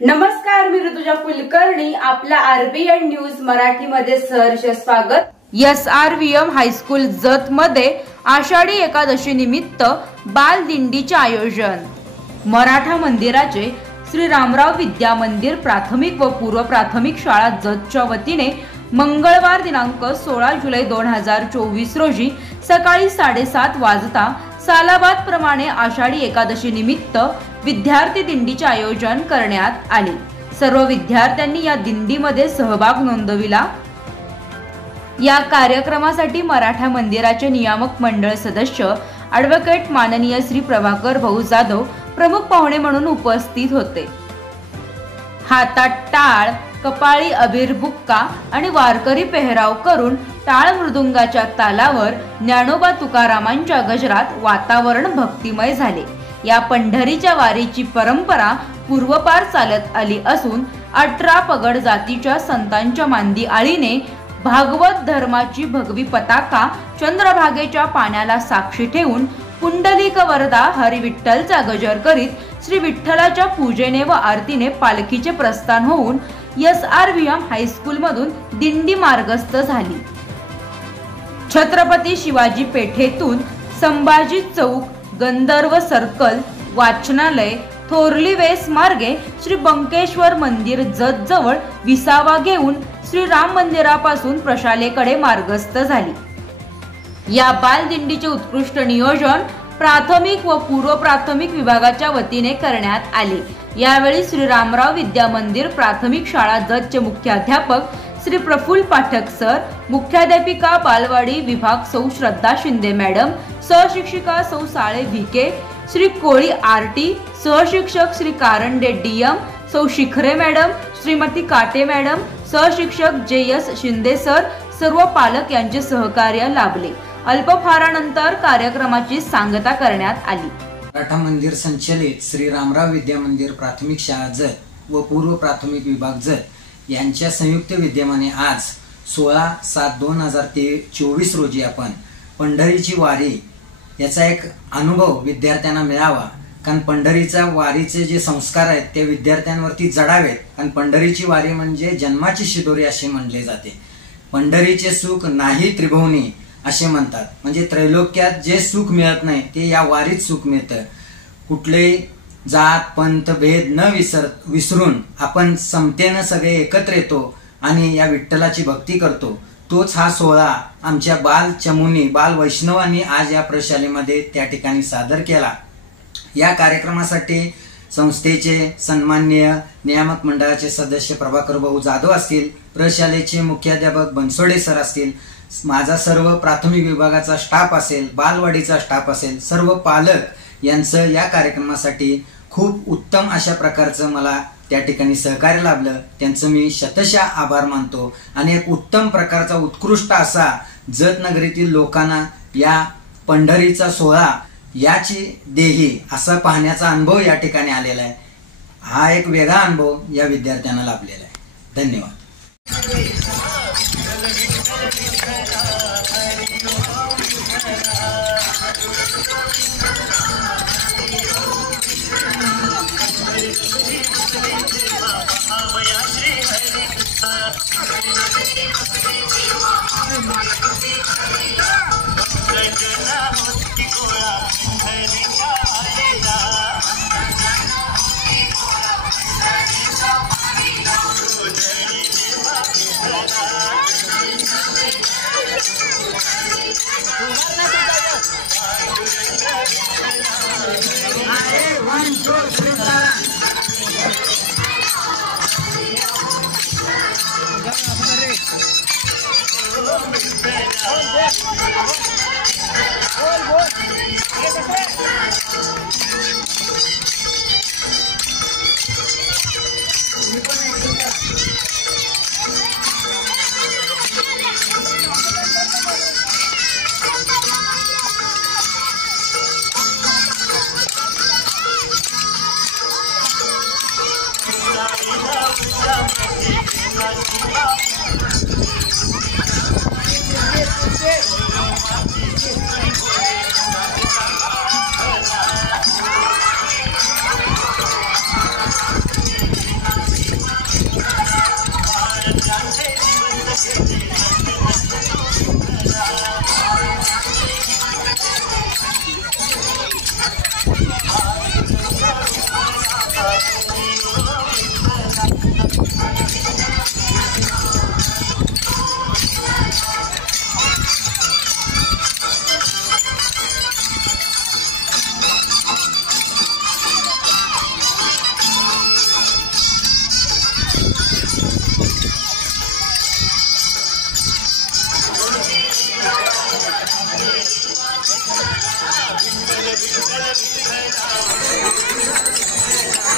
नमस्कार, मी ऋतुजा कुलकर्णी. आपल्या RBN news मराठीमध्ये सहर्ष स्वागत. SRVM हायस्कूल जत मध्ये आषाढी एकादशी निमित्त बाल दिंडीचे आयोजन. मराठा मंदिराचे श्री रामराव विद्या मंदिर प्राथमिक व पूर्व प्राथमिक शाळा जतच्या वतीने मंगळवार दिनांक 16 जुलै 2024 रोजी सकाळी 7:30 वाजता सालाबाद प्रमाणे आषाढी एकादशी निमित्त विद्यार्थी दिंडीचे आयोजन करण्यात आले. सर्व विद्यार्थ्यांनी या दिंडीमध्ये सहभाग नोंदविला. या कार्यक्रमासाठी मराठा मंदिराचे नियामक मंडळ सदस्य ॲडव्होकेट माननीय श्री प्रभाकर भाऊ जाधव प्रमुख पाहुणे म्हणून उपस्थित होते. हातात टाळ, कपाळी अबीर बुक्का आणि वारकरी पेहराव करून टाळ मृदुंगाच्या तालावर ज्ञानोबा तुकारामांच्या गजरात वातावरण भक्तिमय झाले. या पंढरीच्या वारीची परंपरा पूर्वपार चालत आली असून 18 पगड जातीच्या संतांच्या मांदी आळीने भागवत धर्माची भगवी पताका चंद्रभागेच्या पाण्याला साक्षी ठेवून पुंडलिक वरदा हरिविठ्ठलचा गजर करीत श्री विठ्ठलाच्या पूजेने व आरतीने पालखीचे प्रस्थान होऊन SRVM हायस्कूल मधून दिंडी मार्गस्थ झाली. छत्रपती शिवाजी पेठेतून संभाजी चौक, गंधर्व सर्कल, वाचनालय, थोरली वेस मार्गे श्री बंकेश्वर मंदिर जत जवळ विसावा घेऊन श्री राम मंदिरापासून प्रशालेकडे मार्गस्थ झाली. या बाल दिंडीचे उत्कृष्ट नियोजन प्राथमिक व पूर्व प्राथमिक विभागाच्या वतीने करण्यात आले. यावेळी श्री रामराव विद्या मंदिर प्राथमिक शाळा जतचे मुख्याध्यापक श्री प्रफुल्ल पाठक सर, मुख्याध्यापिका बालवाडी विभाग सौ श्रद्धा शिंदे मॅडम, सहशिक्षिका सौ साळे VK, श्री कोळी RT, सहशिक्षक श्री कारंडे DM, सौ शिखरे मॅडम, श्रीमती काटे मॅडम, सहशिक्षक JS शिंदे सर, सर्व पालक यांचे सहकार्य लाभले. अल्पफारानंतर कार्यक्रमाची सांगता करण्यात आली. मराठा मंदिर संचलित श्री रामराव विद्या मंदिर प्राथमिक शाळा जत व पूर्व प्राथमिक विभाग जत यांच्या संयुक्त विद्यमाने आज 16/7/2024 रोजी आपण पंढरीची वारी याचा एक अनुभव विद्यार्थ्यांना मिळावा. कारण पंढरीचा वारीचे जे संस्कार आहेत ते विद्यार्थ्यांवरती जडावेत. कारण पंढरीची वारी म्हणजे जन्माची शिदोरी असे म्हणले जाते. पंढरीचे सुख नाही त्रिभुवनी असे म्हणतात. म्हणजे त्रैलोक्यात जे सुख मिळत नाही ते या वारीत सुख मिळतं. कुठले जात पंथ भेद न विसरून आपण समतेनं सगळे एकत्र येतो आणि या विठ्ठलाची भक्ती करतो. तोच हा सोहळा आमच्या बाल चमुनी बाल वैष्णवांनी आज या प्रशालेमध्ये त्या ठिकाणी सादर केला. या कार्यक्रमासाठी संस्थेचे सन्माननीय नियामक मंडळाचे सदस्य प्रभाकर भाऊ जाधव असतील, प्रशालेचे मुख्याध्यापक बनसोडे सर असतील, माझा सर्व प्राथमिक विभागाचा स्टाफ असेल, बालवाडीचा स्टाफ असेल, सर्व पालक यांचं या कार्यक्रमासाठी खूप उत्तम अशा प्रकारचं मला त्या ठिकाणी सहकार्य लाभलं. त्यांचं मी शतशः आभार मानतो. आणि एक उत्तम प्रकारचा उत्कृष्ट असा जत नगरीतील लोकांना या पंढरीचा सोहळा याची देही असा पाहण्याचा अनुभव या ठिकाणी आलेला आहे. हा एक वेगळा अनुभव या विद्यार्थ्यांना लाभलेला आहे. धन्यवाद.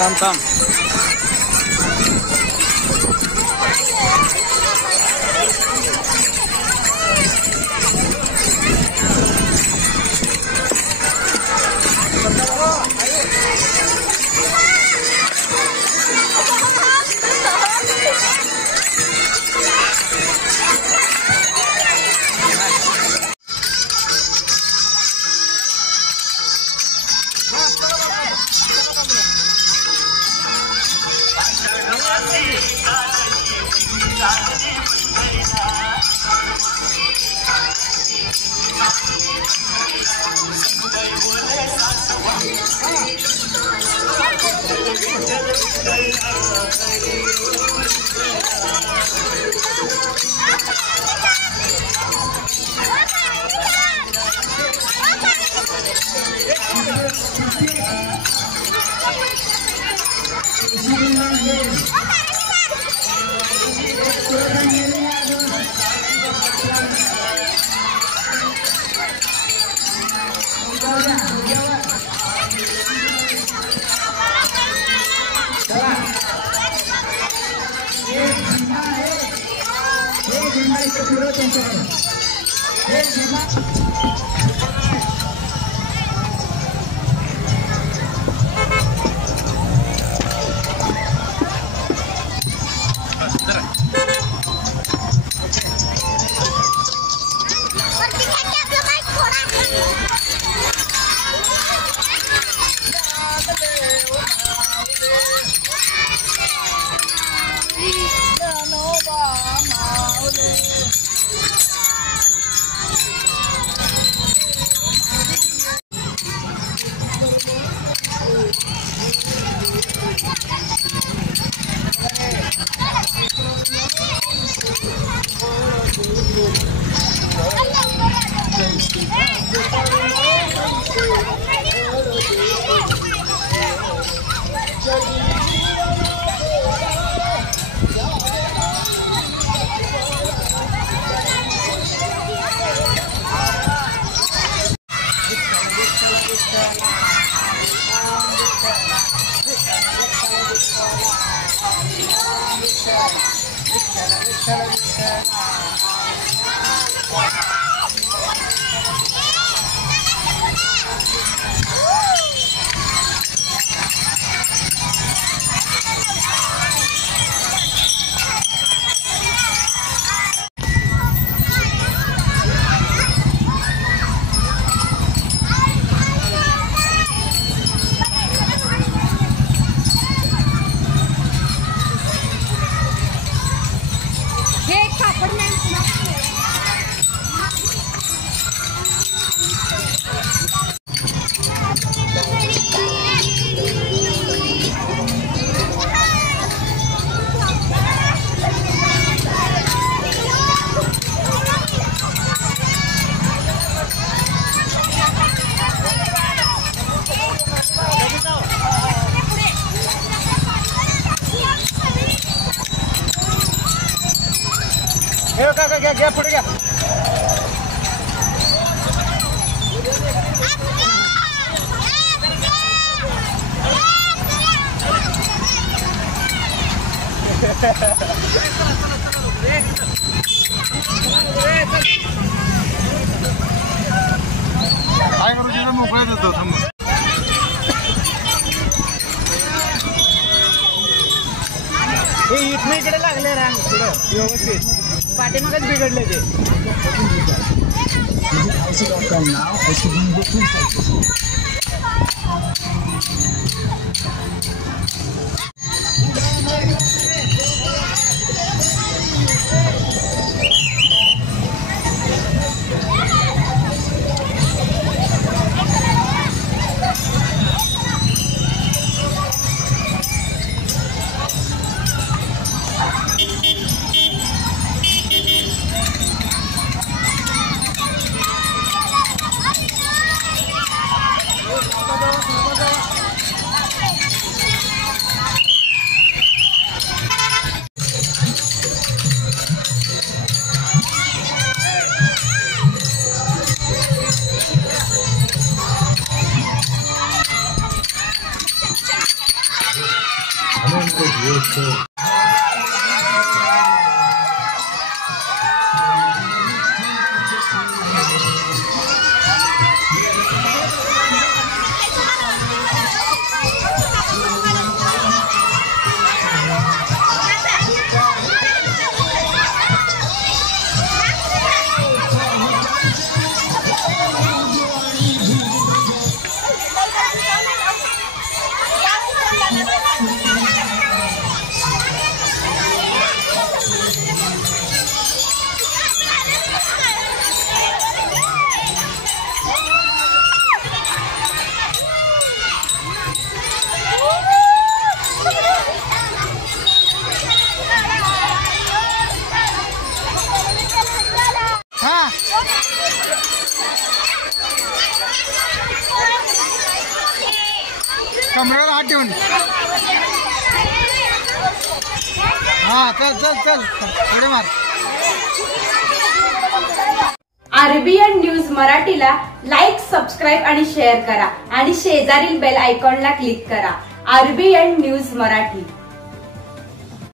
थांब घ्या पुढे घ्या. काय करू तिला मोकळा देतो थांब. हे इथनं इकडे लागले रांग पुढं व्यवस्थित पाठीमागच बिघडले ते. कमरेवर हात ठेवून चल चल चल पुढे मार. आरबीएन न्यूज मराठीला लाईक, सबस्क्राईब आणि शेअर करा आणि शेजारील बेल आयकॉनला क्लिक करा. RBN news Marathi.